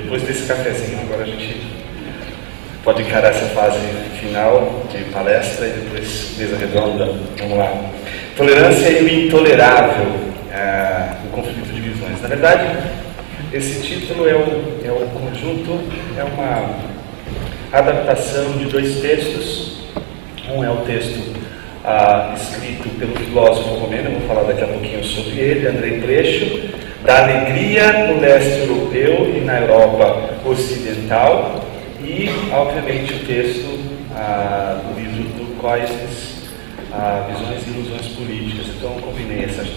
Depois desse cafezinho, agora a gente pode encarar essa fase final de palestra e depois mesa redonda. Vamos lá. Tolerância e o intolerável, o conflito de visões. Na verdade, esse título é um conjunto, é uma adaptação de dois textos. Um é o texto escrito pelo filósofo romeno, eu vou falar daqui a pouquinho sobre ele, Andrei Plecho, da alegria no leste europeu e na Europa ocidental, e, obviamente, o texto do livro do Coises, Visões e Ilusões Políticas. Então, eu combinei esses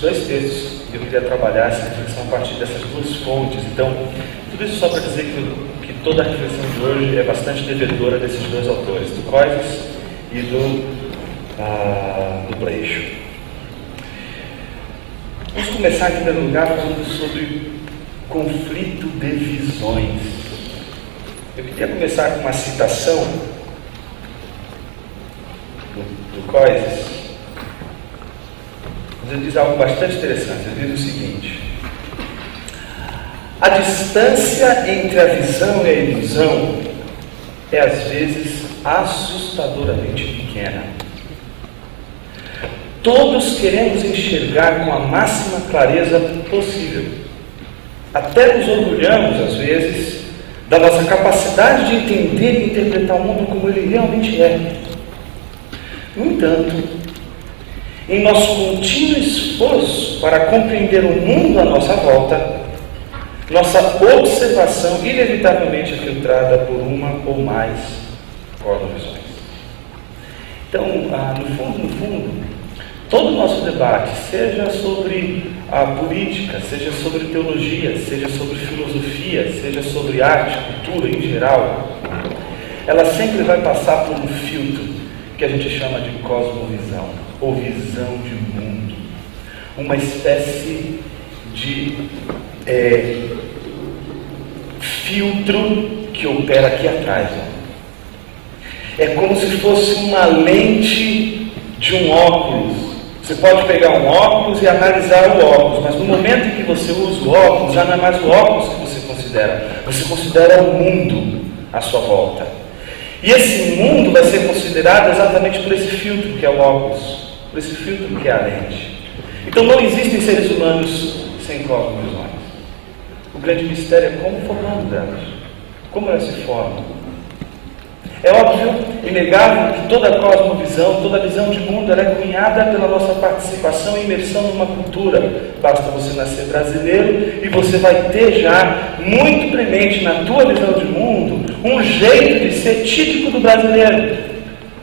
dois textos, e eu queria trabalhar essa reflexão a partir dessas duas fontes. Então, tudo isso só para dizer que toda a reflexão de hoje é bastante devedora desses dois autores, do Coises e do Plecho. Vamos começar, em primeiro lugar, falando sobre conflito de visões. Eu queria começar com uma citação do Coises. Ele diz algo bastante interessante. Ele diz o seguinte: a distância entre a visão e a ilusão é, às vezes, assustadoramente pequena. Todos queremos enxergar com a máxima clareza possível. Até nos orgulhamos, às vezes, da nossa capacidade de entender e interpretar o mundo como ele realmente é. No entanto, em nosso contínuo esforço para compreender o mundo à nossa volta, nossa observação inevitavelmente é filtrada por uma ou mais cosmovisões. Então, no fundo, todo o nosso debate, seja sobre a política, seja sobre teologia, seja sobre filosofia, seja sobre arte, cultura em geral, ela sempre vai passar por um filtro que a gente chama de cosmovisão, ou visão de mundo. Uma espécie de filtro que opera aqui atrás. É como se fosse uma lente de um óculos. Você pode pegar um óculos e analisar o óculos, mas no momento em que você usa o óculos, já não é mais o óculos que você considera o mundo à sua volta. E esse mundo vai ser considerado exatamente por esse filtro que é o óculos, por esse filtro que é a lente. Então não existem seres humanos sem cosmovisões. O grande mistério é como formamos elas, como elas se formam. É óbvio, inegável, que toda cosmovisão, toda visão de mundo, ela é cunhada pela nossa participação e imersão numa cultura. Basta você nascer brasileiro e você vai ter já muito premente na tua visão de mundo um jeito de ser típico do brasileiro.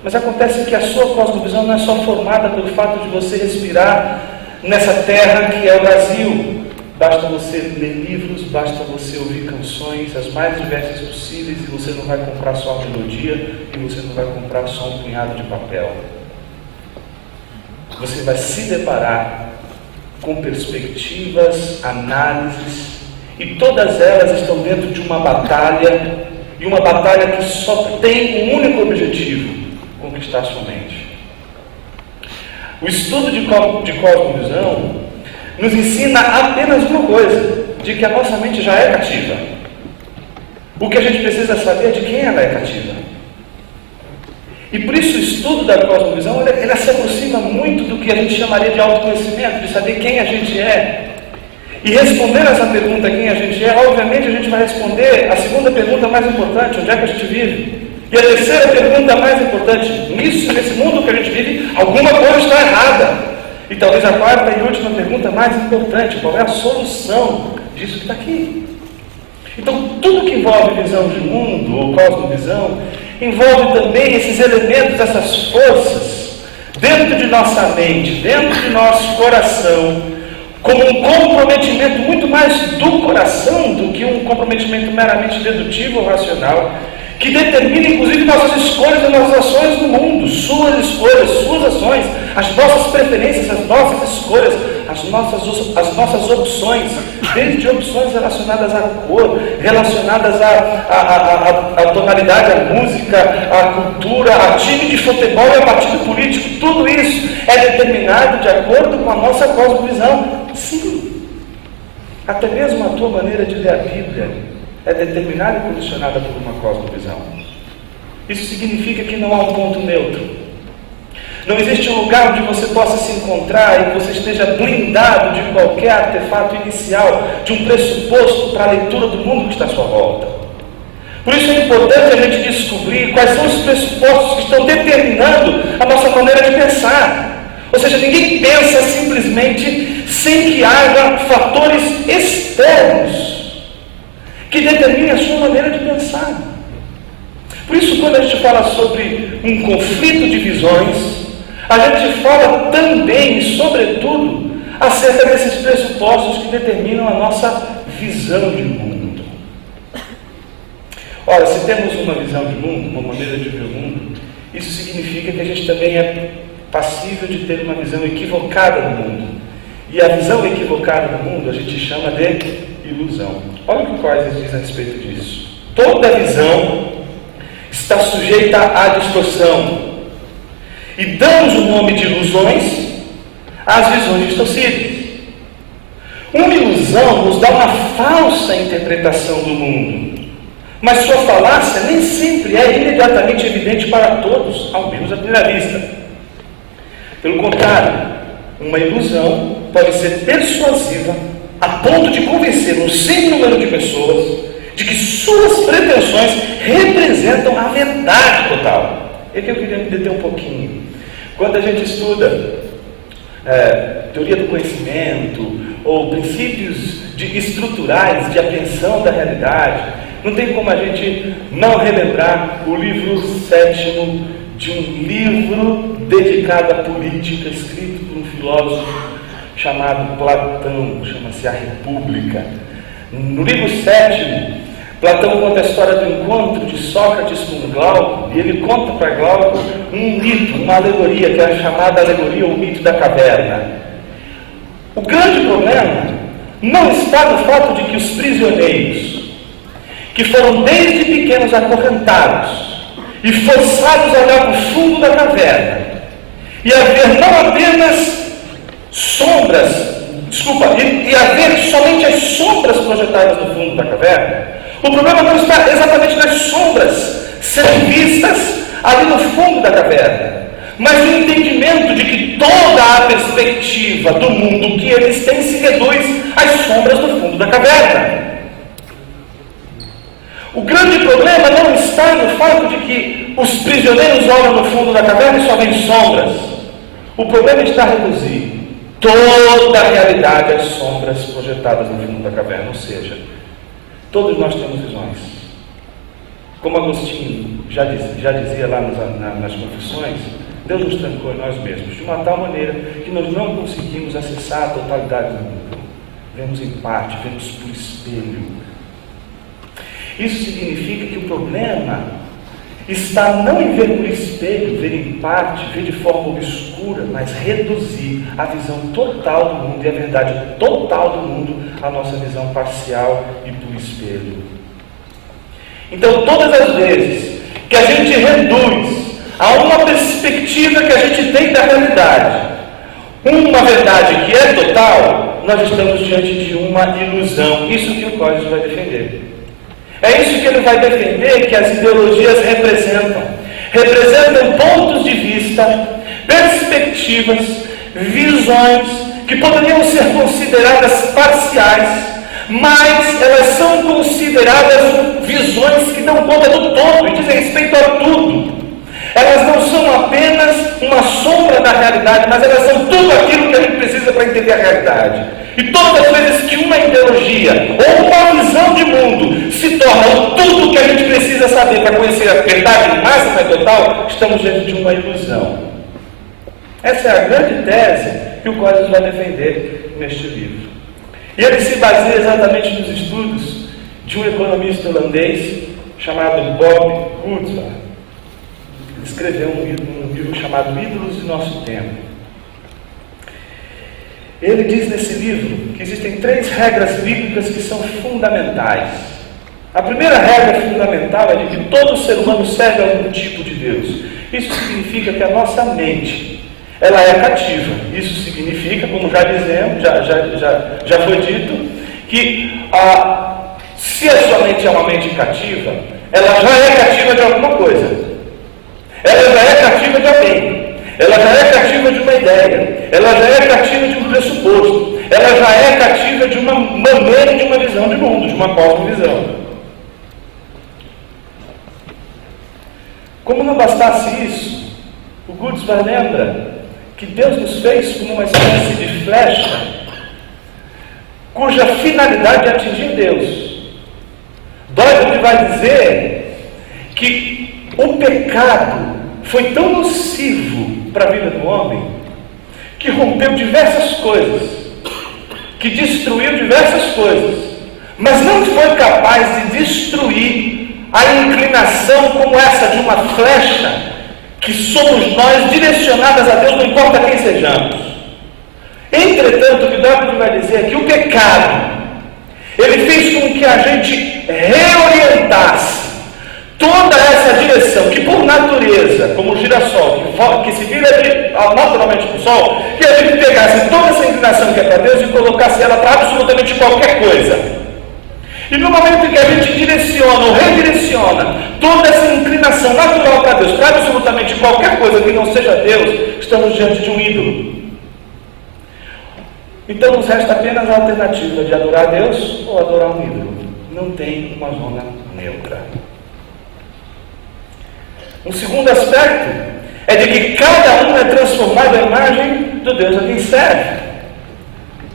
Mas acontece que a sua cosmovisão não é só formada pelo fato de você respirar nessa terra que é o Brasil. Basta você ler livros, basta você ouvir canções, as mais diversas possíveis, e você não vai comprar só a melodia, e você não vai comprar só um punhado de papel. Você vai se deparar com perspectivas, análises, e todas elas estão dentro de uma batalha, e uma batalha que só tem um único objetivo: conquistar sua mente. O estudo de cosmovisão nos ensina apenas uma coisa: de que a nossa mente já é cativa. O que a gente precisa saber é de quem ela é cativa. E por isso o estudo da cosmovisão, ela se aproxima muito do que a gente chamaria de autoconhecimento, de saber quem a gente é. E respondendo essa pergunta, quem a gente é, obviamente a gente vai responder a segunda pergunta mais importante: onde é que a gente vive? E a terceira pergunta mais importante: nesse mundo que a gente vive, alguma coisa está errada. E talvez a quarta e última pergunta mais importante: qual é a solução disso que está aqui? Então, tudo que envolve visão de mundo, ou cosmovisão, envolve também esses elementos, essas forças, dentro de nossa mente, dentro de nosso coração, como um comprometimento muito mais do coração do que um comprometimento meramente dedutivo ou racional, que determina inclusive nossas escolhas e nossas ações no mundo, suas escolhas, suas ações, as nossas preferências, as nossas escolhas, as nossas opções, desde opções relacionadas à cor, relacionadas à tonalidade, à música, à cultura, a time de futebol e a partido político. Tudo isso é determinado de acordo com a nossa cosmovisão. Sim. Até mesmo a tua maneira de ler a Bíblia é determinada e condicionada por uma cosmovisão. Isso significa que não há um ponto neutro. Não existe um lugar onde você possa se encontrar e que você esteja blindado de qualquer artefato inicial, de um pressuposto para a leitura do mundo que está à sua volta. Por isso é importante a gente descobrir quais são os pressupostos que estão determinando a nossa maneira de pensar. Ou seja, ninguém pensa simplesmente sem que haja fatores externos que determinem a sua maneira de pensar. Por isso, quando a gente fala sobre um conflito de visões, a gente fala também e, sobretudo, acerca desses pressupostos que determinam a nossa visão de mundo. Ora, se temos uma visão de mundo, uma maneira de ver o mundo, isso significa que a gente também é passível de ter uma visão equivocada do mundo. E a visão equivocada do mundo a gente chama de ilusão. Olha o que o Coises diz a respeito disso. Toda visão está sujeita à distorção. E damos o nome de ilusões às visões distorcidas. Uma ilusão nos dá uma falsa interpretação do mundo. Mas sua falácia nem sempre é imediatamente evidente para todos, ao menos à primeira vista. Pelo contrário, uma ilusão pode ser persuasiva a ponto de convencer um sem número de pessoas de que suas pretensões representam a verdade total. É que eu queria me deter um pouquinho. Quando a gente estuda teoria do conhecimento ou princípios estruturais de apreensão da realidade, não tem como a gente não relembrar o livro 7º de um livro dedicado à política, escrito por um filósofo chamado Platão, chama-se A República. No livro 7º, Platão conta a história do encontro de Sócrates com Glauco, e ele conta para Glauco um mito, uma alegoria, que é a chamada alegoria ou mito da caverna. O grande problema não está no fato de que os prisioneiros, que foram desde pequenos acorrentados e forçados a olhar para o fundo da caverna, e haver não apenas sombras, e haver somente as sombras projetadas no fundo da caverna. O problema não está exatamente nas sombras sendo vistas ali no fundo da caverna, mas no entendimento de que toda a perspectiva do mundo que eles têm se reduz às sombras do fundo da caverna. O grande problema não está no fato de que os prisioneiros olham no fundo da caverna e só veem sombras. O problema está reduzir toda a realidade às sombras projetadas no fundo da caverna, ou seja, todos nós temos visões. Como Agostinho já dizia lá nas Confissões, Deus nos trancou em nós mesmos, de uma tal maneira que nós não conseguimos acessar a totalidade do mundo. Vemos em parte, vemos por espelho. Isso significa que o problema está não em ver por espelho, ver em parte, ver de forma obscura, mas reduzir a visão total do mundo e a verdade total do mundo à nossa visão parcial e por espelho. Então, todas as vezes que a gente reduz a uma perspectiva que a gente tem da realidade uma verdade que é total, nós estamos diante de uma ilusão. Isso que o Coises vai defender. É isso que ele vai defender que as ideologias representam. Representam pontos de vista, perspectivas, visões que poderiam ser consideradas parciais, mas elas são consideradas visões que dão conta do todo e dizem respeito a tudo. Elas não são apenas uma sombra da realidade, mas elas são tudo aquilo que a gente precisa para entender a realidade. E todas as vezes que uma ideologia ou uma visão de mundo se torna tudo que a gente precisa saber para conhecer a verdade máxima e total, estamos diante de uma ilusão. Essa é a grande tese que o Coises vai defender neste livro. E ele se baseia exatamente nos estudos de um economista holandês chamado Bob Woodward. Ele escreveu um livro chamado Ídolos de Nosso Tempo. Ele diz nesse livro que existem 3 regras bíblicas que são fundamentais. A primeira regra fundamental é de que todo ser humano serve a algum tipo de Deus. Isso significa que a nossa mente, ela é cativa. Isso significa, como já dizemos, já foi dito, que se a sua mente é uma mente cativa, ela já é cativa de alguma coisa. Ela já é cativa de alguém. Ela já é cativa de uma ideia. Ela já é cativa de um pressuposto. Ela já é cativa de uma maneira, de uma visão de mundo, de uma cosmovisão. Como não bastasse isso, o Gutzman lembra que Deus nos fez como uma espécie de flecha, cuja finalidade é atingir Deus. Doyle vai dizer que o pecado foi tão nocivo para a vida do homem, que rompeu diversas coisas, que destruiu diversas coisas, mas não foi capaz de destruir a inclinação como essa de uma flecha, que somos nós direcionadas a Deus, não importa quem sejamos. Entretanto, o que Doyle vai dizer é que o pecado, ele fez com que a gente reorientasse toda essa direção, que por natureza, como o girassol, que se vira naturalmente para o sol, que a gente pegasse toda essa inclinação que é para Deus e colocasse ela para absolutamente qualquer coisa. E no momento em que a gente direciona ou redireciona toda essa inclinação natural para Deus, para absolutamente qualquer coisa que não seja Deus, estamos diante de um ídolo. Então nos resta apenas a alternativa de adorar a Deus ou adorar um ídolo. Não tem uma zona neutra. Um segundo aspecto é de que cada um é transformado à imagem do Deus a quem serve.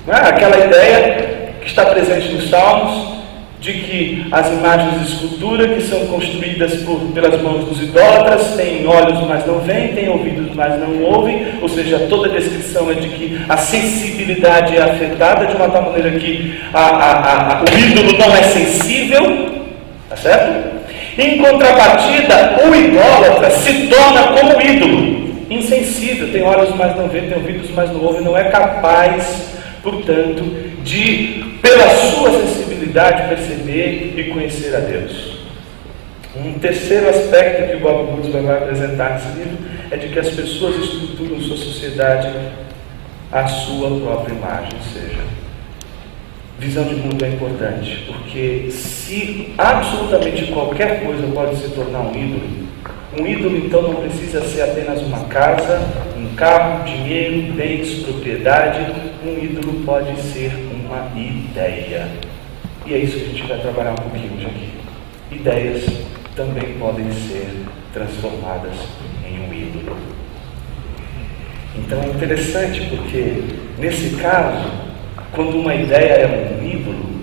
Não é? Aquela ideia que está presente nos Salmos, de que as imagens de escultura que são construídas pelas mãos dos idólatras têm olhos, mas não veem, têm ouvidos, mas não ouvem, ou seja, toda a descrição é de que a sensibilidade é afetada de uma tal maneira que o ídolo não é sensível, tá certo? Em contrapartida, o idólatra se torna como ídolo, insensível, tem olhos, mas não vê, tem ouvidos, mas não ouve, não é capaz, portanto, de, pela sua sensibilidade, perceber e conhecer a Deus. Um terceiro aspecto que o Bob Gutzman vai apresentar nesse livro é de que as pessoas estruturam sua sociedade à sua própria imagem, ou seja, visão de mundo é importante, porque se absolutamente qualquer coisa pode se tornar um ídolo então não precisa ser apenas uma casa, um carro, dinheiro, bens, propriedade. Um ídolo pode ser uma ideia. E é isso que a gente vai trabalhar um pouquinho hoje aqui. Ideias também podem ser transformadas em um ídolo. Então é interessante porque, nesse caso, quando uma ideia é um ídolo,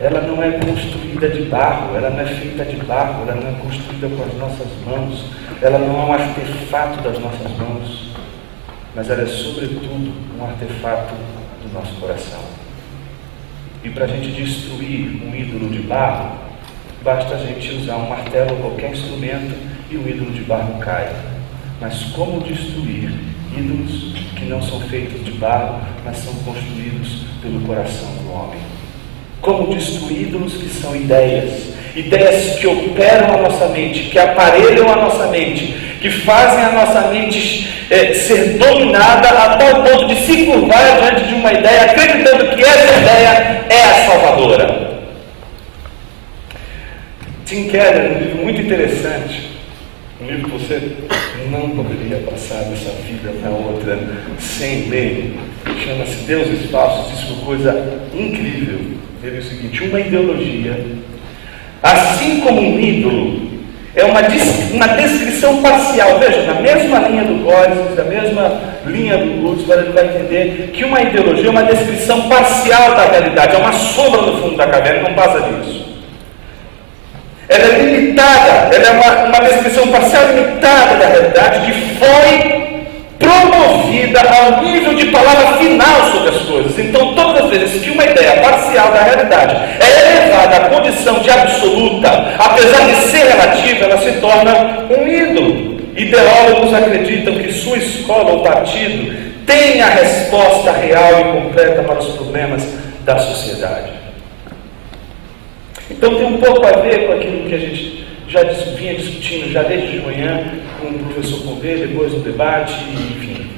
ela não é construída de barro, ela não é feita de barro, ela não é construída com as nossas mãos, ela não é um artefato das nossas mãos, mas ela é sobretudo um artefato do nosso coração. E para a gente destruir um ídolo de barro, basta a gente usar um martelo ou qualquer instrumento e o ídolo de barro cai. Mas como destruir ídolos que não são feitos de barro, mas são construídos pelo coração do homem? Como destruir ídolos que são ideias que operam a nossa mente, que aparelham a nossa mente, que fazem a nossa mente ser dominada a tal ponto de se curvar diante de uma ideia, acreditando que essa ideia é a salvadora. Tim Keller, um livro muito interessante, um livro que você não poderia passar dessa vida para outra sem ler, chama-se Deuses Falsos. Isso é uma coisa incrível. Ele diz o seguinte: uma ideologia, assim como um ídolo, é uma descrição parcial. Veja, na mesma linha do Góes, na mesma linha do Gutzman, ele vai entender que uma ideologia é uma descrição parcial da realidade, é uma sombra no fundo da caverna, não passa disso. Ela é limitada, ela é uma descrição parcial limitada da realidade, que foi promovida ao nível de palavra final sobre as coisas. Então, todas as vezes que uma ideia parcial da realidade é elevada à condição de absoluta, apesar de ser relativa, ela se torna um ídolo. Ideólogos acreditam que sua escola ou partido tem a resposta real e completa para os problemas da sociedade. Então tem um pouco a ver com aquilo que a gente já vinha discutindo já desde de manhã com o professor Convê, depois do debate, enfim.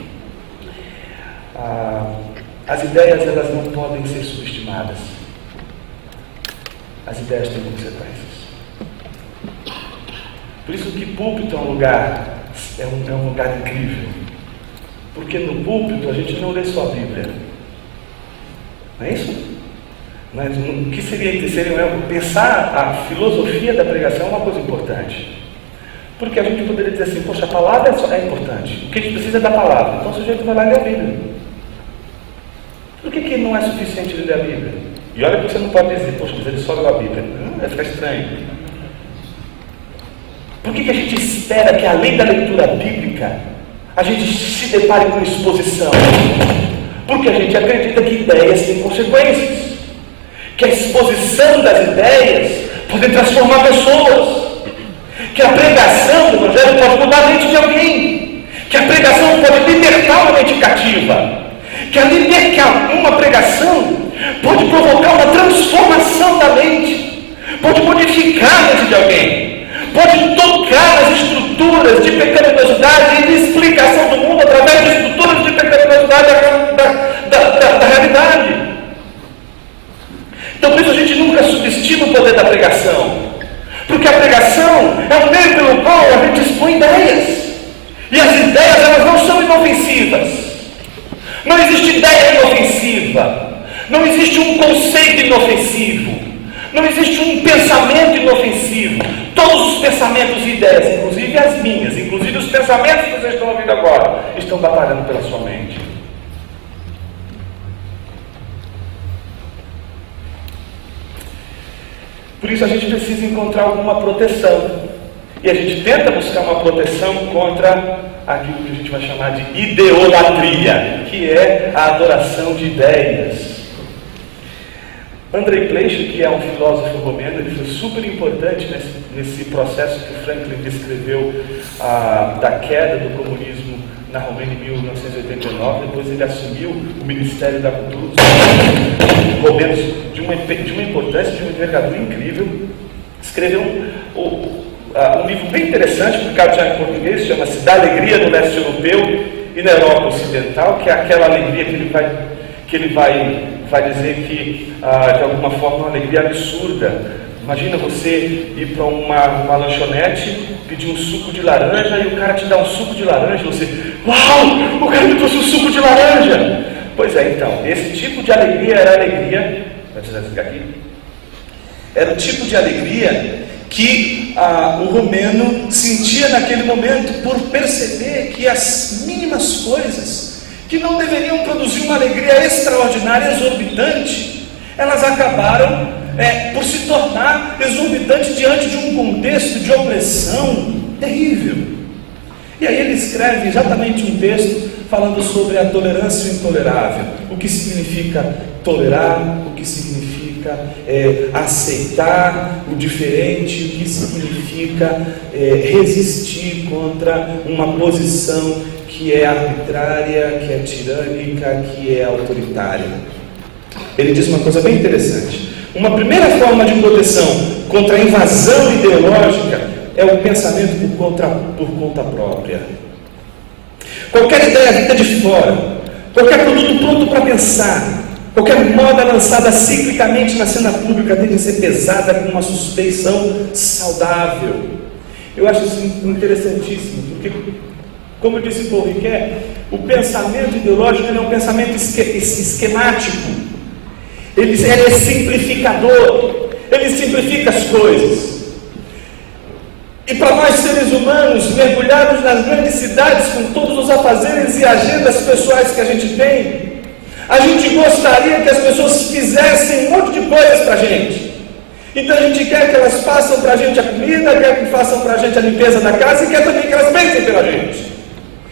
As ideias, elas não podem ser subestimadas. as ideias têm consequências. Por isso que púlpito é um lugar incrível. Porque no púlpito a gente não lê só a Bíblia. Não é isso? Mas o que seria pensar a filosofia da pregação é uma coisa importante. Porque a gente poderia dizer assim, poxa, a palavra é importante. O que a gente precisa é da palavra. Então o sujeito vai lá ler a Bíblia. Por que não é suficiente ler a Bíblia? E olha que você não pode dizer, poxa, mas ele só leu a Bíblia. Vai ficar estranho. Por que a gente espera que além da leitura bíblica, a gente se depare com exposição? Porque a gente acredita que ideias têm consequências. Que a exposição das ideias pode transformar pessoas. Que a pregação do Evangelho pode mudar a mente de alguém. Que a pregação pode libertar uma mente cativa. Que uma pregação pode provocar uma transformação da mente. Pode modificar a mente de alguém. Pode tocar as estruturas de pecaminosidade e de explicação do mundo através de estruturas de pecaminosidade da realidade. Então, por isso a gente nunca subestima o poder da pregação. Porque a pregação é um meio pelo qual a gente expõe ideias. E as ideias, elas não são inofensivas. Não existe ideia inofensiva. Não existe um conceito inofensivo. Não existe um pensamento inofensivo. Todos os pensamentos e ideias, inclusive as minhas, inclusive os pensamentos que vocês estão ouvindo agora, estão batalhando pela sua mente. Por isso a gente precisa encontrar alguma proteção. E a gente tenta buscar uma proteção contra aquilo que a gente vai chamar de ideolatria, que é a adoração de ideias. Andrei Pleixe, que é um filósofo romeno, ele foi super importante nesse processo que o Franklin descreveu da queda do comunismo na Romênia em 1989. Depois ele assumiu o Ministério da Cultura dos romenos de uma importância, de uma envergadura incrível. Escreveu um livro bem interessante, publicado já em português, chama-se Da Alegria no Leste Europeu e na Europa Ocidental, que é aquela alegria que ele vai dizer que, de alguma forma, é uma alegria absurda. Imagina você ir para uma lanchonete, pedir um suco de laranja e o cara te dá um suco de laranja e você, uau, o cara me trouxe um suco de laranja. Pois é, então, esse tipo de alegria era a alegria, era o tipo de alegria que o romeno sentia naquele momento por perceber que as mínimas coisas que não deveriam produzir uma alegria extraordinária, exorbitante, elas acabaram por se tornar exorbitante diante de um contexto de opressão terrível. E aí ele escreve exatamente um texto falando sobre a tolerância intolerável, o que significa tolerar, o que significa aceitar o diferente, o que significa resistir contra uma posição que é arbitrária, que é tirânica, que é autoritária. Ele diz uma coisa bem interessante. Uma primeira forma de proteção contra a invasão ideológica é o pensamento por conta própria. Qualquer ideia vinda de fora, qualquer produto pronto para pensar, qualquer moda lançada ciclicamente na cena pública deve ser pesada com uma suspeição saudável. Eu acho isso interessantíssimo, porque, como disse Paul Ricoeur, o pensamento ideológico é um pensamento esquemático. Ele é simplificador, ele simplifica as coisas. E para nós seres humanos, mergulhados nas grandes cidades, com todos os afazeres e agendas pessoais que a gente tem, gostaria que as pessoas fizessem um monte de coisas para a gente. Então a gente quer que elas façam para a gente a comida, quer que façam para a gente a limpeza da casa e quer também que elas pensem pela gente.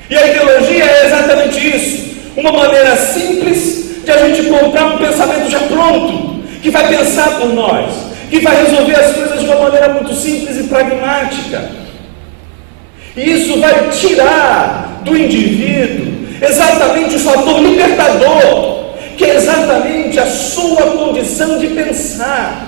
E a ideologia é exatamente isso, uma maneira simples de a gente comprar um pensamento já pronto, que vai pensar por nós, que vai resolver as coisas de uma maneira muito simples e pragmática. E isso vai tirar do indivíduo exatamente o fator libertador, que é exatamente a sua condição de pensar.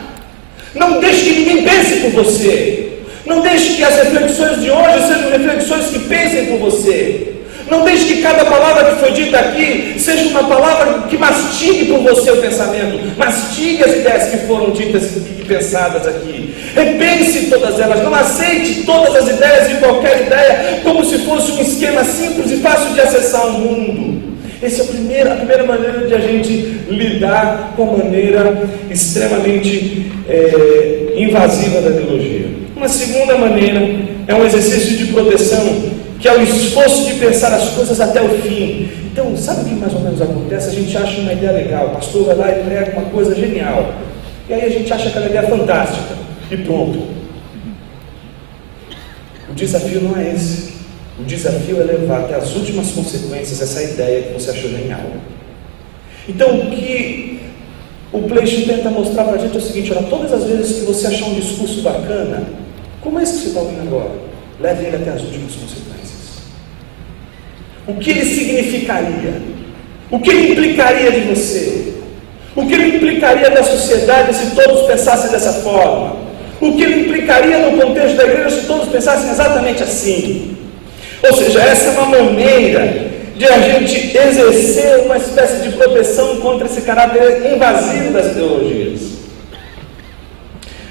Não deixe que ninguém pense por você. Não deixe que as reflexões de hoje sejam reflexões que pensem por você. Não deixe que cada palavra que foi dita aqui seja uma palavra que mastigue por você o pensamento. Mastigue as ideias que foram ditas e pensadas aqui. Repense todas elas. Não aceite todas as ideias e qualquer ideia como se fosse um esquema simples e fácil de acessar o mundo. Essa é a primeira maneira de a gente lidar com a maneira extremamente invasiva da teologia. Uma segunda maneira é um exercício de proteção, que é o esforço de pensar as coisas até o fim. Então, sabe o que mais ou menos acontece? A gente acha uma ideia legal, o pastor vai lá e prega uma coisa genial, e aí a gente acha aquela ideia fantástica, e pronto. O desafio não é esse. O desafio é levar até as últimas consequências essa ideia que você achou genial. Então, o que o Pleixe tenta mostrar para a gente é o seguinte: olha, todas as vezes que você achar um discurso bacana, como esse que você está ouvindo agora, leve ele até as últimas consequências. O que ele significaria? O que ele implicaria de você? O que ele implicaria da sociedade se todos pensassem dessa forma? O que ele implicaria no contexto da igreja se todos pensassem exatamente assim? Ou seja, essa é uma maneira de a gente exercer uma espécie de proteção contra esse caráter invasivo das ideologias.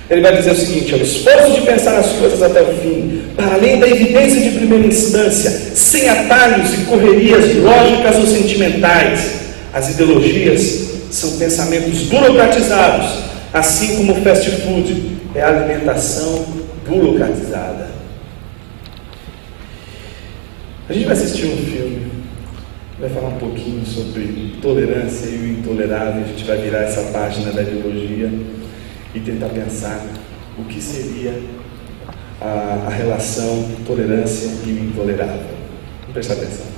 Ele vai dizer o seguinte: é o esforço de pensar as coisas até o fim, para além da evidência de primeira instância, sem atalhos e correrias lógicas ou sentimentais. As ideologias são pensamentos burocratizados, assim como o fast food é a alimentação burocratizada. A gente vai assistir um filme, vai falar um pouquinho sobre tolerância e o intolerável. A gente vai virar essa página da ideologia e tentar pensar o que seria a relação tolerância e o intolerável. Vamos prestar atenção.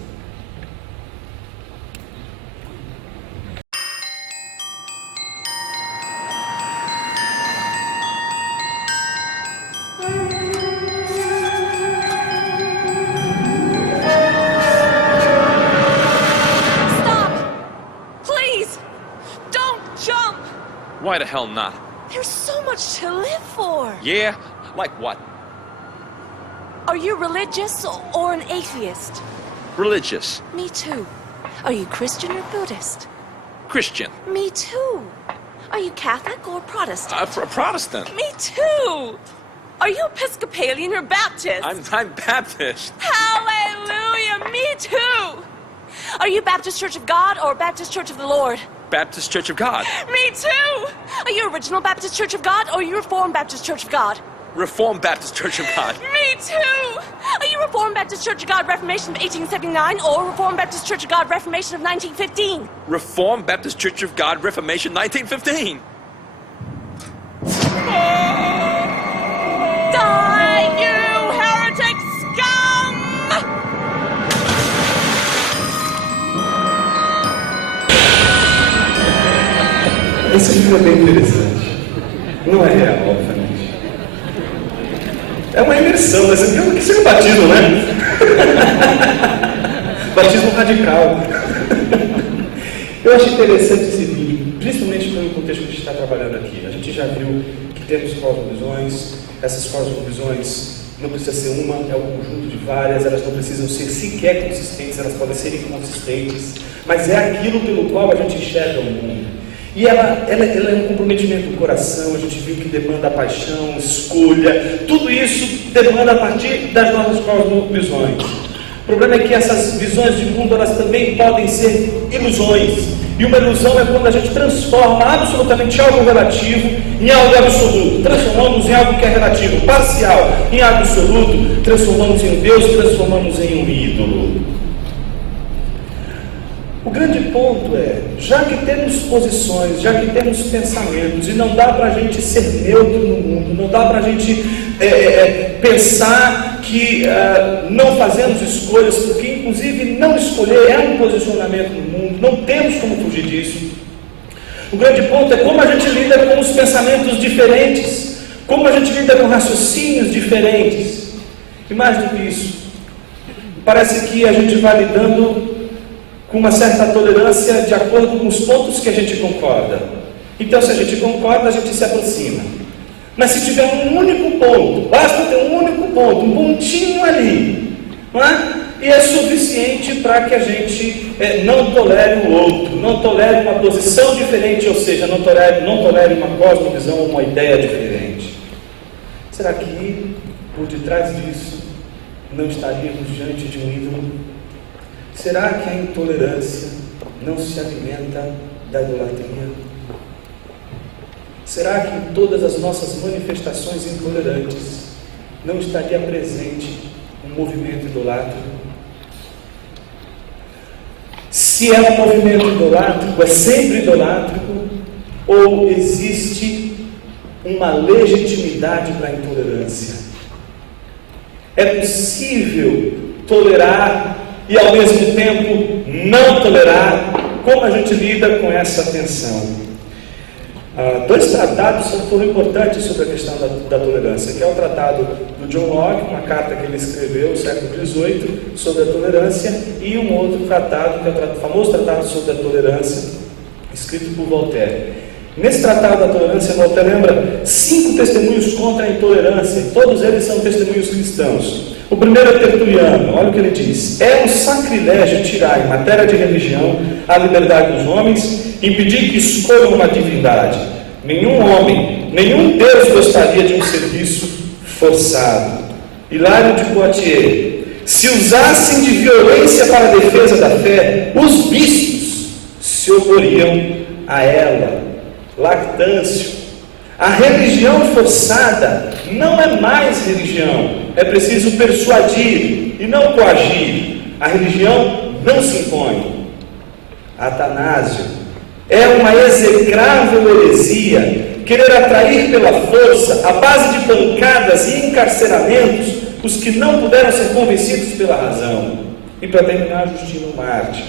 Why the hell not? There's so much to live for. Yeah? Like what? Are you religious or an atheist? Religious. Me too. Are you Christian or Buddhist? Christian. Me too. Are you Catholic or Protestant? Protestant. Me too. Are you Episcopalian or Baptist? I'm Baptist. Hallelujah, me too. Are you Baptist Church of God or Baptist Church of the Lord? Baptist Church of God. Me too. Are you Original Baptist Church of God or are you Reformed Baptist Church of God? Reformed Baptist Church of God. Me too. Are you Reformed Baptist Church of God Reformation of 1879 or Reformed Baptist Church of God Reformation of 1915? Reformed Baptist Church of God Reformation 1915. Die, you heretic scum! Esse filme é bem interessante. Não é real, obviamente. É uma imersão, mas que seria um batismo, né? Batismo radical. Eu acho interessante esse vídeo, principalmente pelo contexto que a gente está trabalhando aqui. A gente já viu que temos cosmovisões. Essas cosmovisões não precisa ser uma, é um conjunto de várias. Elas não precisam ser sequer consistentes, elas podem ser inconsistentes. Mas é aquilo pelo qual a gente enxerga o mundo. E ela é um comprometimento do coração. A gente viu que demanda paixão, escolha. Tudo isso demanda a partir das nossas cosmovisões. O problema é que essas visões de mundo, elas também podem ser ilusões. E uma ilusão é quando a gente transforma absolutamente algo relativo em algo absoluto. Transformamos em algo que é relativo, parcial, em algo absoluto. Transformamos em um Deus, transformamos em um ídolo. O grande ponto é, já que temos posições, já que temos pensamentos, e não dá para a gente ser neutro no mundo, não dá para a gente pensar que não fazemos escolhas, porque inclusive não escolher é um posicionamento no mundo, não temos como fugir disso. O grande ponto é como a gente lida com os pensamentos diferentes, como a gente lida com raciocínios diferentes. E mais do que isso, parece que a gente vai lidando com uma certa tolerância de acordo com os pontos que a gente concorda. Então, se a gente concorda, a gente se aproxima. Mas se tiver um único ponto, basta ter um único ponto, um pontinho ali, não é? e é suficiente para que a gente não tolere o outro, não tolere uma posição diferente, ou seja, não tolere uma cosmovisão ou uma ideia diferente. Será que por detrás disso não estaríamos diante de um ídolo? Será que a intolerância não se alimenta da idolatria? Será que em todas as nossas manifestações intolerantes não estaria presente um movimento idolátrico? Se é um movimento idolátrico, é sempre idolátrico, ou existe uma legitimidade para a intolerância? É possível tolerar e ao mesmo tempo não tolerar? Como a gente lida com essa tensão? Dois tratados foram importantes sobre a questão da tolerância, que é o tratado do John Locke, uma carta que ele escreveu no século XVIII sobre a tolerância, e um outro tratado, que é o famoso tratado sobre a tolerância, escrito por Voltaire. Nesse tratado da tolerância, Voltaire lembra 5 testemunhos contra a intolerância, e todos eles são testemunhos cristãos. O primeiro é Tertuliano, olha o que ele diz: é um sacrilégio tirar, em matéria de religião, a liberdade dos homens, impedir que escolham uma divindade. Nenhum homem, nenhum Deus gostaria de um serviço forçado. Hilário de Poitiers: se usassem de violência para a defesa da fé, os bispos se oporiam a ela. Lactâncio: a religião forçada não é mais religião, é preciso persuadir e não coagir. A religião não se impõe. Atanásio: é uma execrável heresia querer atrair pela força, à base de pancadas e encarceramentos, os que não puderam ser convencidos pela razão. E para terminar, Justino Mártir: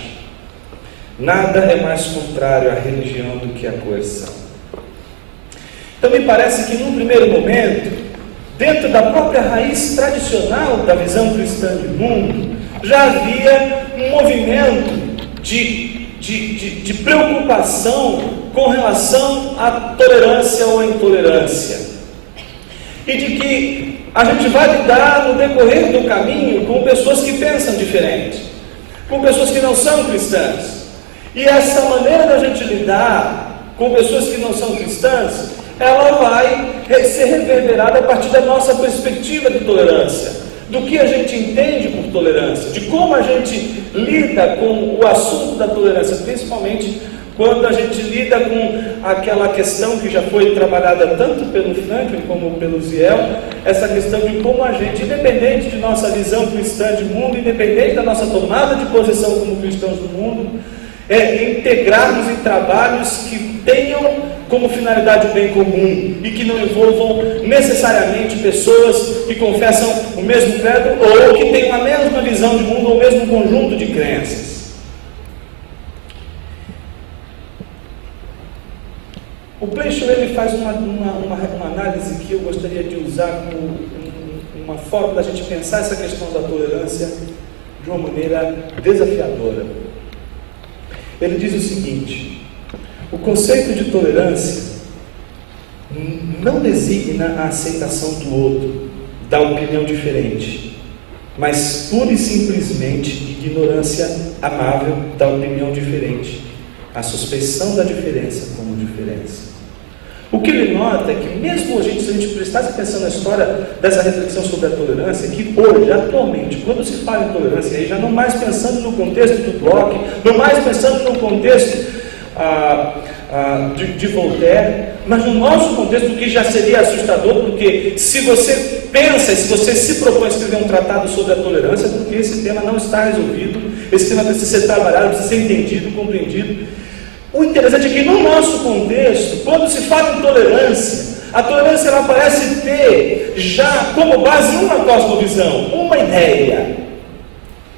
nada é mais contrário à religião do que a coerção. Então me parece que num primeiro momento, dentro da própria raiz tradicional da visão cristã de mundo, já havia um movimento de preocupação com relação à tolerância ou à intolerância, e de que a gente vai lidar no decorrer do caminho com pessoas que pensam diferente, com pessoas que não são cristãs, e essa maneira da gente lidar com pessoas que não são cristãs, ela vai ser reverberada a partir da nossa perspectiva de tolerância, do que a gente entende por tolerância, de como a gente lida com o assunto da tolerância, principalmente quando a gente lida com aquela questão que já foi trabalhada tanto pelo Franklin como pelo Ziel, essa questão de como a gente, independente de nossa visão cristã de mundo, independente da nossa tomada de posição como cristãos do mundo, integrarmos em trabalhos que tenham como finalidade o bem comum e que não envolvam necessariamente pessoas que confessam o mesmo credo ou que têm a mesma visão de mundo ou o mesmo conjunto de crenças. O Pleischel, ele faz uma análise que eu gostaria de usar como uma forma da gente pensar essa questão da tolerância de uma maneira desafiadora. Ele diz o seguinte: o conceito de tolerância não designa a aceitação do outro, da opinião diferente, mas pura e simplesmente ignorância amável da opinião diferente, a suspeição da diferença como diferença. O que ele nota é que mesmo se a gente prestasse atenção na história dessa reflexão sobre a tolerância, que hoje, atualmente, quando se fala em tolerância, aí já não mais pensando no contexto do Locke, não mais pensando no contexto de Voltaire, mas no nosso contexto, que já seria assustador, porque se você pensa, se você se propõe a escrever um tratado sobre a tolerância, porque esse tema não está resolvido, esse tema precisa ser trabalhado, precisa ser entendido, compreendido. O interessante é que no nosso contexto, quando se fala em tolerância, a tolerância ela parece ter já como base uma cosmovisão, uma ideia.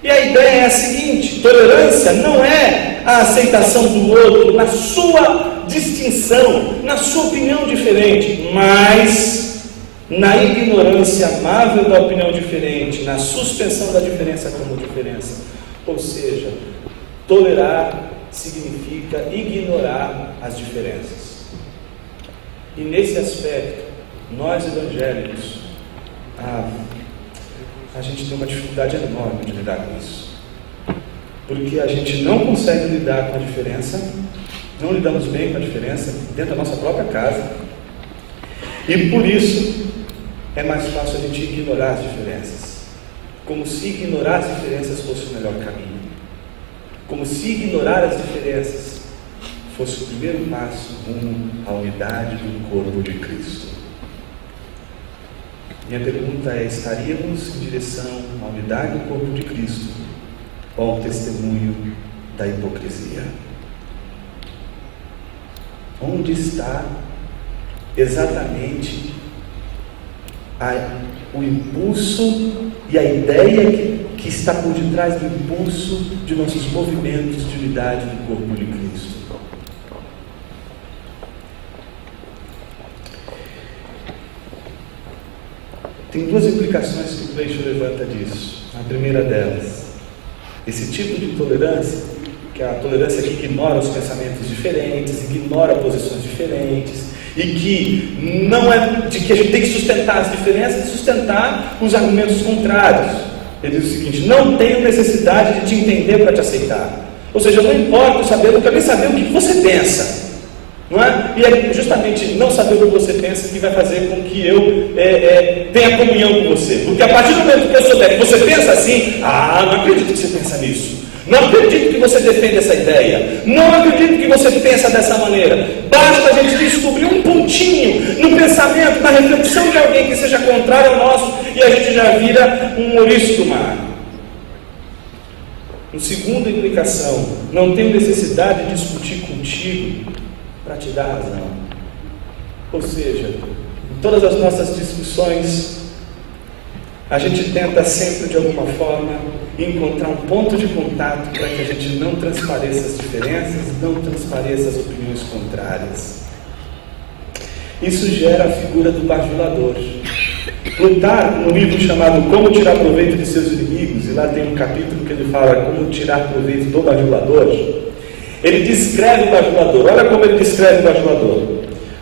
E a ideia é a seguinte: tolerância não é a aceitação do outro na sua distinção, na sua opinião diferente, mas na ignorância amável da opinião diferente, na suspensão da diferença como diferença. Ou seja, tolerar significa ignorar as diferenças. E nesse aspecto, nós evangélicos a gente tem uma dificuldade enorme de lidar com isso. Porque a gente não consegue lidar com a diferença, não lidamos bem com a diferença dentro da nossa própria casa, e por isso é mais fácil a gente ignorar as diferenças, como se ignorar as diferenças fosse o melhor caminho, como se ignorar as diferenças fosse o primeiro passo rumo à unidade do corpo de Cristo. Minha pergunta é: estaríamos em direção à unidade do corpo de Cristo ou ao testemunho da hipocrisia? Onde está exatamente o impulso e a ideia que está por detrás do impulso de nossos movimentos de unidade do corpo de Cristo? Tem duas implicações que o Gleichen levanta disso. A primeira delas, esse tipo de tolerância, que é a tolerância que ignora os pensamentos diferentes, ignora posições diferentes, e que não é de que a gente tem que sustentar as diferenças e sustentar os argumentos contrários. Ele diz o seguinte: não tenho necessidade de te entender para te aceitar. Ou seja, não importa eu saber, eu quero nem saber o que você pensa. Não é? E é justamente não saber o que você pensa que vai fazer com que eu tenha comunhão com você. Porque a partir do momento que eu souber que você pensa assim, não acredito que você pensa nisso. Não acredito que você defende essa ideia. Não acredito que você pensa dessa maneira. Basta a gente descobrir um pontinho no pensamento, na reflexão de alguém que seja contrário ao nosso, e a gente já vira um ouriço do mar. Uma segunda implicação: não tenho necessidade de discutir contigo para te dar razão. Ou seja, em todas as nossas discussões, a gente tenta sempre, de alguma forma, encontrar um ponto de contato para que a gente não transpareça as diferenças, não transpareça as opiniões contrárias. Isso gera a figura do bajulador. Plutarco, no livro chamado Como Tirar Proveito de Seus Inimigos, e lá tem um capítulo que ele fala como tirar proveito do bajulador, ele descreve o bajulador. Olha como ele descreve o bajulador.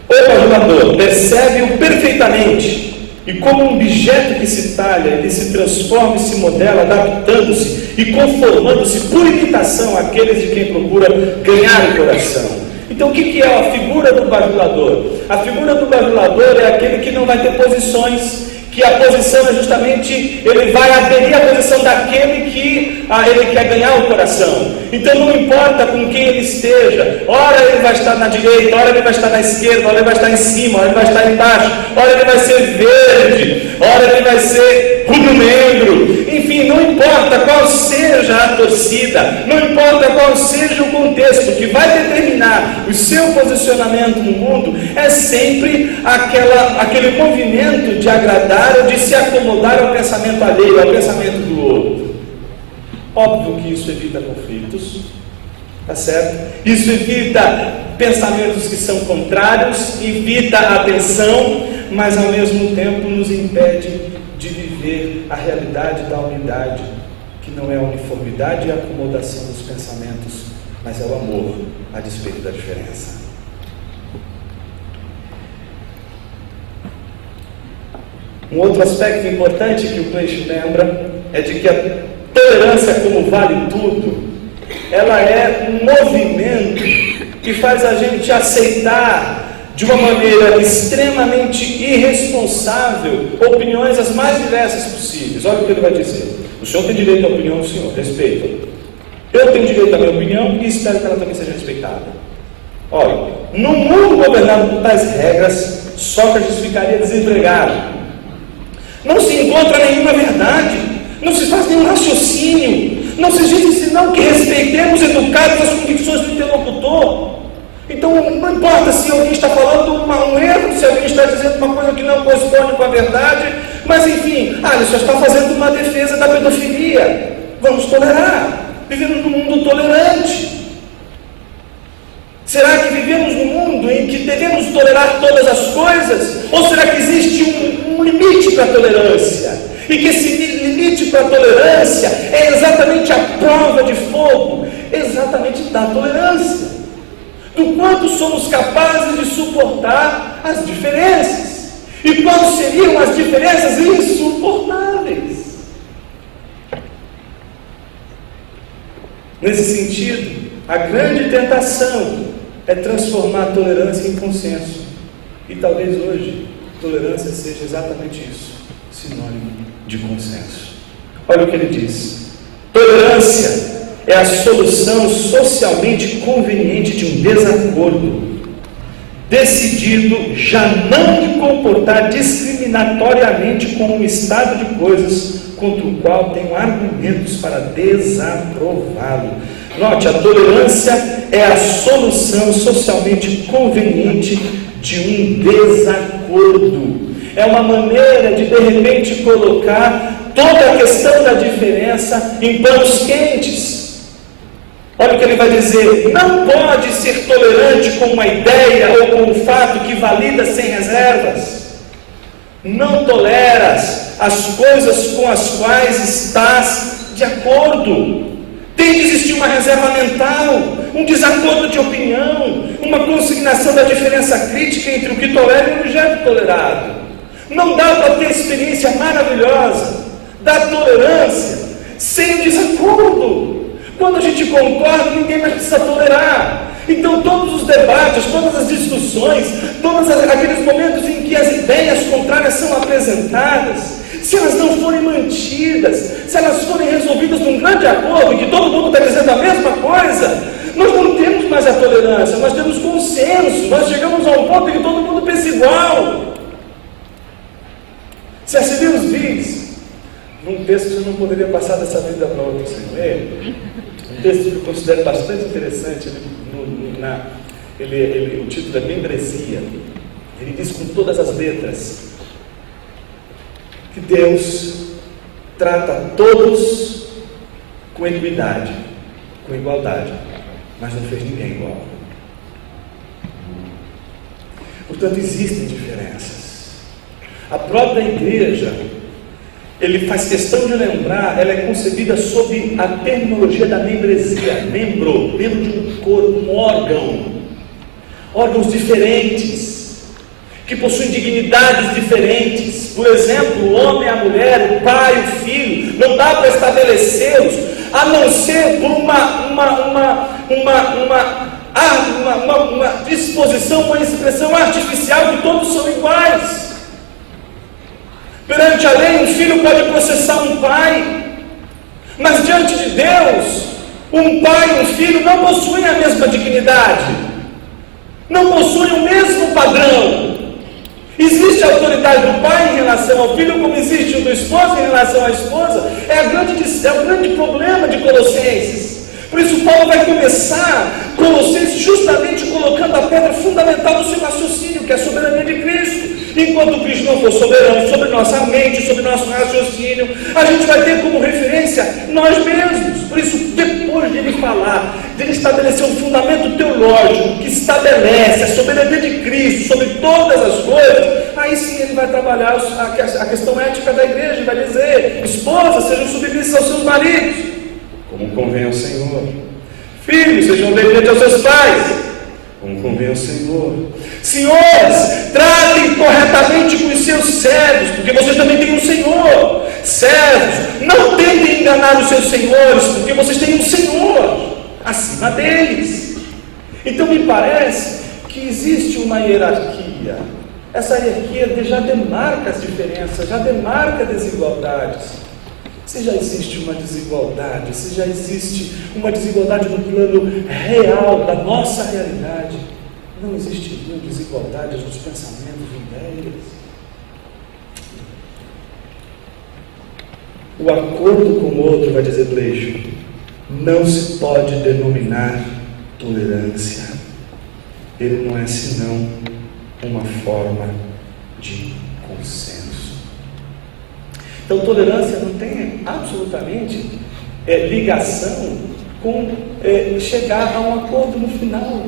O bajulador percebe-o perfeitamente, e como um objeto que se talha, ele se transforma e se modela, adaptando-se e conformando-se por imitação àqueles de quem procura ganhar o coração. Então o que é a figura do bajulador? A figura do bajulador é aquele que não vai ter posições, que a posição é justamente, ele vai aderir à posição daquele que ele quer ganhar o coração. Então não importa com quem ele esteja, ora ele vai estar na direita, ora ele vai estar na esquerda, ora ele vai estar em cima, ora ele vai estar embaixo, ora ele vai ser verde, ora ele vai ser rubro-negro, enfim, não importa qual seja a torcida, não importa qual seja o contexto, que vai determinar o seu posicionamento no mundo é sempre aquele movimento de agradar ou de se acomodar ao pensamento alheio, ao pensamento do outro. Óbvio que isso evita conflitos, tá certo? Isso evita pensamentos que são contrários, evita a tensão, mas ao mesmo tempo nos impede de viver a realidade da unidade, que não é a uniformidade e a acomodação dos pensamentos, mas é o amor a despeito da diferença. Um outro aspecto importante que o Gleichen lembra é de que a tolerância, como vale tudo, ela é um movimento que faz a gente aceitar de uma maneira extremamente irresponsável opiniões as mais diversas possíveis. Olha o que ele vai dizer: o senhor tem direito à opinião do senhor, respeito. Eu tenho direito à minha opinião e espero que ela também seja respeitada. Olha, no mundo governado por tais regras, Sócrates ficaria desempregado. Não se encontra nenhuma verdade, não se faz nenhum raciocínio, não se diz senão que respeitemos educados as convicções do interlocutor. Então não importa se alguém está falando um erro, se alguém está dizendo uma coisa que não corresponde com a verdade, mas enfim, ele só está fazendo uma defesa da pedofilia. Vamos tolerar. Vivemos num mundo tolerante. Será que vivemos num mundo em que devemos tolerar todas as coisas? Ou será que existe um limite para a tolerância? E que esse limite para a tolerância é exatamente a prova de fogo, exatamente da tolerância. Do quanto somos capazes de suportar as diferenças. E quais seriam as diferenças insuportáveis? Nesse sentido, a grande tentação é transformar a tolerância em consenso. E talvez hoje, tolerância seja exatamente isso, sinônimo de consenso. Olha o que ele diz: tolerância é a solução socialmente conveniente de um desacordo, decidido já não me comportar discriminatoriamente com um estado de coisas contra o qual tenho argumentos para desaprová-lo. Note, a tolerância é a solução socialmente conveniente de um desacordo. É uma maneira de repente, colocar toda a questão da diferença em panos quentes. Olha o que ele vai dizer: não pode ser tolerante com uma ideia ou com um fato que valida sem reservas. Não toleras as coisas com as quais estás de acordo. Tem que existir uma reserva mental, um desacordo de opinião, uma consignação da diferença crítica entre o que tolera e o objeto tolerado. Não dá para ter experiência maravilhosa da tolerância sem desacordo. Quando a gente concorda, ninguém mais precisa tolerar. Então todos os debates, todas as discussões, todos aqueles momentos em que as ideias contrárias são apresentadas, se elas não forem mantidas, se elas forem resolvidas num grande acordo, em que todo mundo está dizendo a mesma coisa, nós não temos mais a tolerância, nós temos consenso, nós chegamos a um ponto em que todo mundo pensa igual. C.S. Lewis diz, num texto que eu não poderia passar dessa vida para outra sem ler, um texto que eu considero bastante interessante, o título é Membresia. Ele diz com todas as letras que Deus trata todos com equidade, com igualdade, mas não fez ninguém igual. Portanto, existem diferenças. A própria igreja, ele faz questão de lembrar, ela é concebida sob a terminologia da membresia, membro de um corpo, um órgãos diferentes, que possuem dignidades diferentes. Por exemplo, o homem, a mulher, o pai, o filho, não dá para estabelecê-los, a não ser por uma disposição, uma expressão artificial que todos são iguais. Perante a lei, um filho pode processar um pai, mas diante de Deus, um pai e um filho não possuem a mesma dignidade, não possuem o mesmo padrão. Existe a autoridade do pai em relação ao filho, como existe o do esposo em relação à esposa. É o grande problema de Colossenses. Por isso Paulo vai começar Colossenses justamente colocando a pedra fundamental do seu raciocínio, que é a soberania de Cristo. Enquanto Cristo não for soberano sobre nossa mente, sobre nosso raciocínio, a gente vai ter como referência nós mesmos. Por isso, depois de ele falar, de ele estabelecer um fundamento teológico que estabelece a soberania de Cristo sobre todas as coisas, aí sim ele vai trabalhar a questão ética da igreja, vai dizer: esposas, sejam submissas aos seus maridos, como convém ao Senhor. Filhos, sejam obedientes aos seus pais, como convém ao Senhor. Senhores, tratem corretamente com os seus servos, porque vocês também têm um Senhor. Servos, não tentem enganar os seus senhores, porque vocês têm um Senhor acima deles. Então me parece que existe uma hierarquia. Essa hierarquia já demarca as diferenças, já demarca desigualdades. Se já existe uma desigualdade, se já existe uma desigualdade no plano real da nossa realidade, não existiriam desigualdades nos pensamentos e ideias. O acordo com o outro, vai dizer Bleixo, não se pode denominar tolerância. Ele não é senão uma forma de consenso. Então, tolerância não tem absolutamente ligação com chegar a um acordo no final.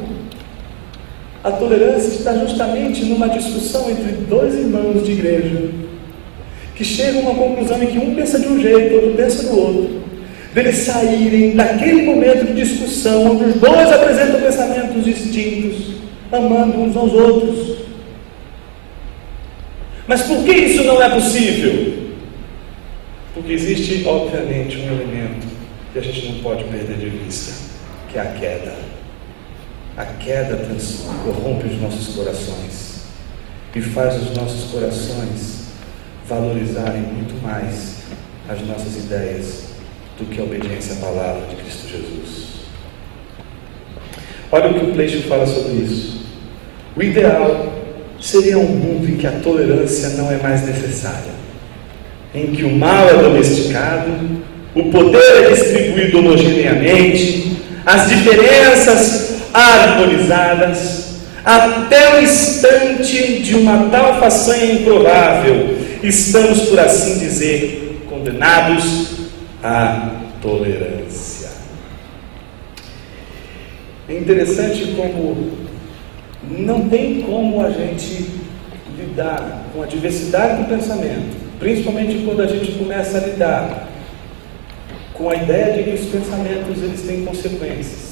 A tolerância está justamente numa discussão entre dois irmãos de igreja, que chegam a uma conclusão em que um pensa de um jeito, outro pensa do outro, deles saírem daquele momento de discussão, onde os dois apresentam pensamentos distintos, amando uns aos outros. Mas por que isso não é possível? Porque existe, obviamente, um elemento que a gente não pode perder de vista, que é a queda. A queda corrompe os nossos corações e faz os nossos corações valorizarem muito mais as nossas ideias do que a obediência à palavra de Cristo Jesus. Olha o que o Pleixo fala sobre isso. O ideal seria um mundo em que a tolerância não é mais necessária, em que o mal é domesticado, o poder é distribuído homogeneamente, as diferenças harmonizadas, até o instante de uma tal façanha improvável, estamos, por assim dizer, condenados à tolerância. É interessante como não tem como a gente lidar com a diversidade do pensamento, principalmente quando a gente começa a lidar com a ideia de que os pensamentos eles têm consequências.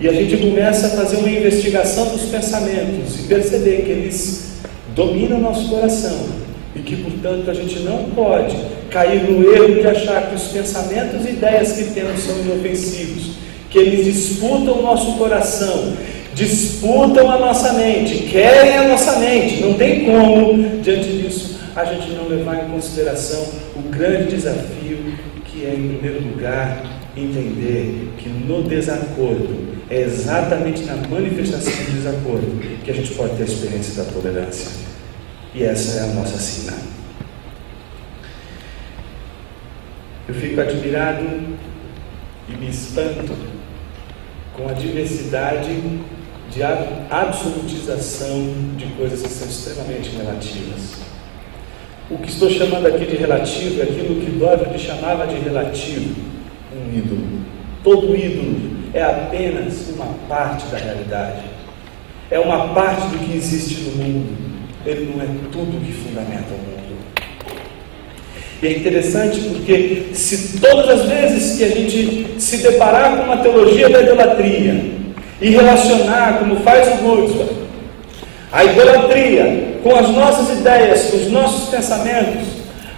E a gente começa a fazer uma investigação dos pensamentos e perceber que eles dominam o nosso coração e que, portanto, a gente não pode cair no erro de achar que os pensamentos e ideias que temos são inofensivos, que eles disputam o nosso coração, disputam a nossa mente, querem a nossa mente. Não tem como, diante disso, a gente não levar em consideração o grande desafio que é, em primeiro lugar, entender que no desacordo, é exatamente na manifestação do desacordo que a gente pode ter a experiência da tolerância. E essa é a nossa sina. Eu fico admirado e me espanto com a diversidade de absolutização de coisas que são extremamente relativas. O que estou chamando aqui de relativo é aquilo que Dóvio chamava de relativo, um ídolo. Todo ídolo é apenas uma parte da realidade, é uma parte do que existe no mundo, ele não é tudo que fundamenta o mundo. E é interessante porque se todas as vezes que a gente se deparar com uma teologia da idolatria e relacionar, como faz o Wordsworth, a idolatria com as nossas ideias, com os nossos pensamentos,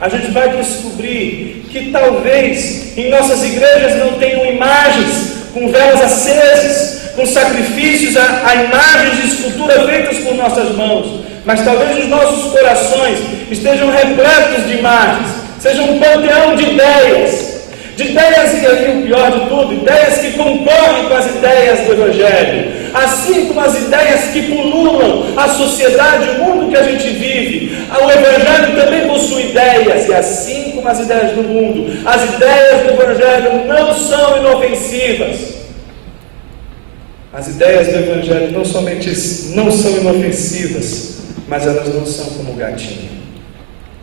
a gente vai descobrir que talvez em nossas igrejas não tenham imagens com velas acesas, com sacrifícios a imagens de escultura feitas por nossas mãos, mas talvez os nossos corações estejam repletos de imagens, seja um panteão de ideias, e aí o pior de tudo, ideias que concorrem com as ideias do Evangelho, assim como as ideias que pululam a sociedade, o mundo que a gente vive. O Evangelho também possui ideias, e assim como as ideias do mundo, as ideias do Evangelho não são inofensivas. As ideias do Evangelho não somente não são inofensivas, mas elas não são como o gatinho,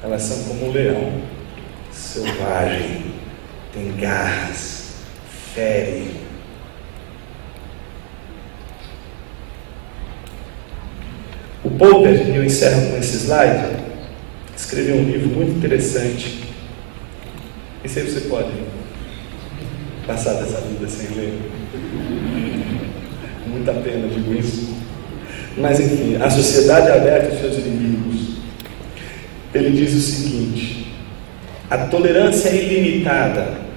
elas são como o leão, selvagem, tem garras, fere. O Popper, e eu encerro com esse slide, escreveu um livro muito interessante. Esse aí você pode passar dessa vida sem ler. Muita pena, digo isso. Mas enfim, a sociedade aberta aos seus inimigos. Ele diz o seguinte: a tolerância ilimitada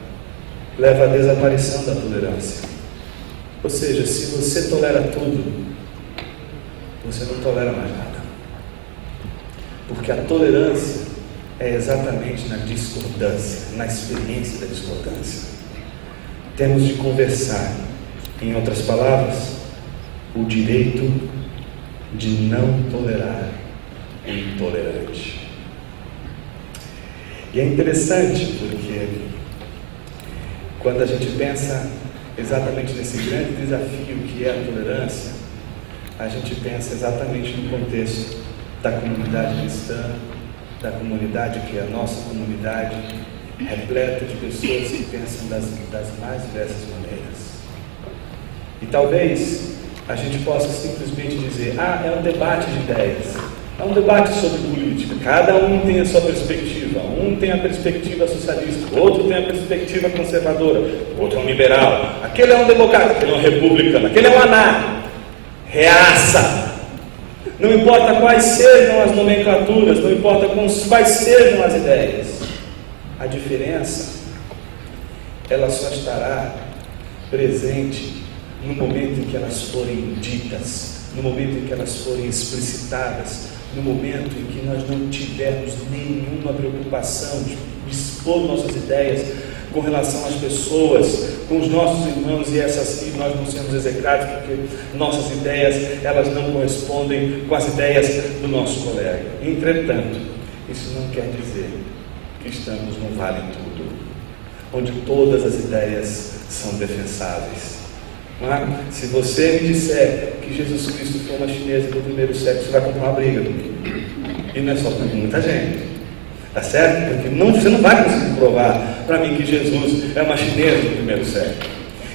leva à desaparição da tolerância. Ou seja, se você tolera tudo, você não tolera mais nada. Porque a tolerância é exatamente na discordância, na experiência da discordância. Temos de conversar, em outras palavras, o direito de não tolerar o intolerante. E é interessante porque quando a gente pensa exatamente nesse grande desafio que é a tolerância, a gente pensa exatamente no contexto da comunidade cristã, da comunidade que é a nossa comunidade, repleta de pessoas que pensam das mais diversas maneiras. E talvez a gente possa simplesmente dizer: é um debate de ideias, é um debate sobre política, cada um tem a sua perspectiva, um tem a perspectiva socialista, outro tem a perspectiva conservadora, outro é um liberal, aquele é um democrata, aquele é um republicano, aquele é um anarco, reaça. Não importa quais sejam as nomenclaturas, não importa quais sejam as ideias, a diferença ela só estará presente no momento em que elas forem ditas, no momento em que elas forem explicitadas, no momento em que nós não tivermos nenhuma preocupação de expor nossas ideias com relação às pessoas, com os nossos irmãos, e nós não sermos execrados porque nossas ideias, elas não correspondem com as ideias do nosso colega. Entretanto, isso não quer dizer que estamos num vale tudo, onde todas as ideias são defensáveis. Não é? Se você me disser que Jesus Cristo foi uma chinesa do primeiro século, você vai comprar uma briga comigo. E não é só com muita gente. Tá certo? Porque você não vai conseguir provar para mim que Jesus é uma chinesa do primeiro século.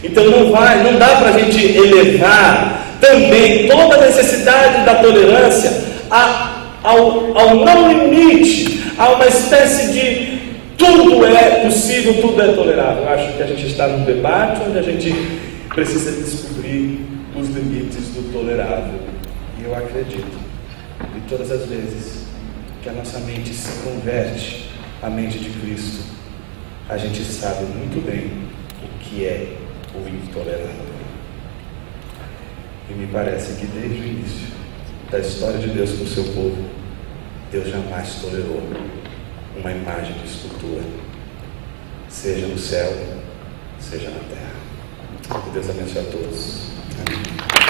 Então não dá para a gente elevar também toda a necessidade da tolerância ao não limite, a uma espécie de tudo é possível, tudo é tolerável. Eu acho que a gente está num debate onde a gente precisa descobrir os limites do tolerável. E eu acredito que todas as vezes que a nossa mente se converte à mente de Cristo, a gente sabe muito bem o que é o intolerável. E me parece que desde o início da história de Deus com o seu povo, Deus jamais tolerou uma imagem de escultura, seja no céu, seja na terra. Que Deus abençoe a todos. Amém.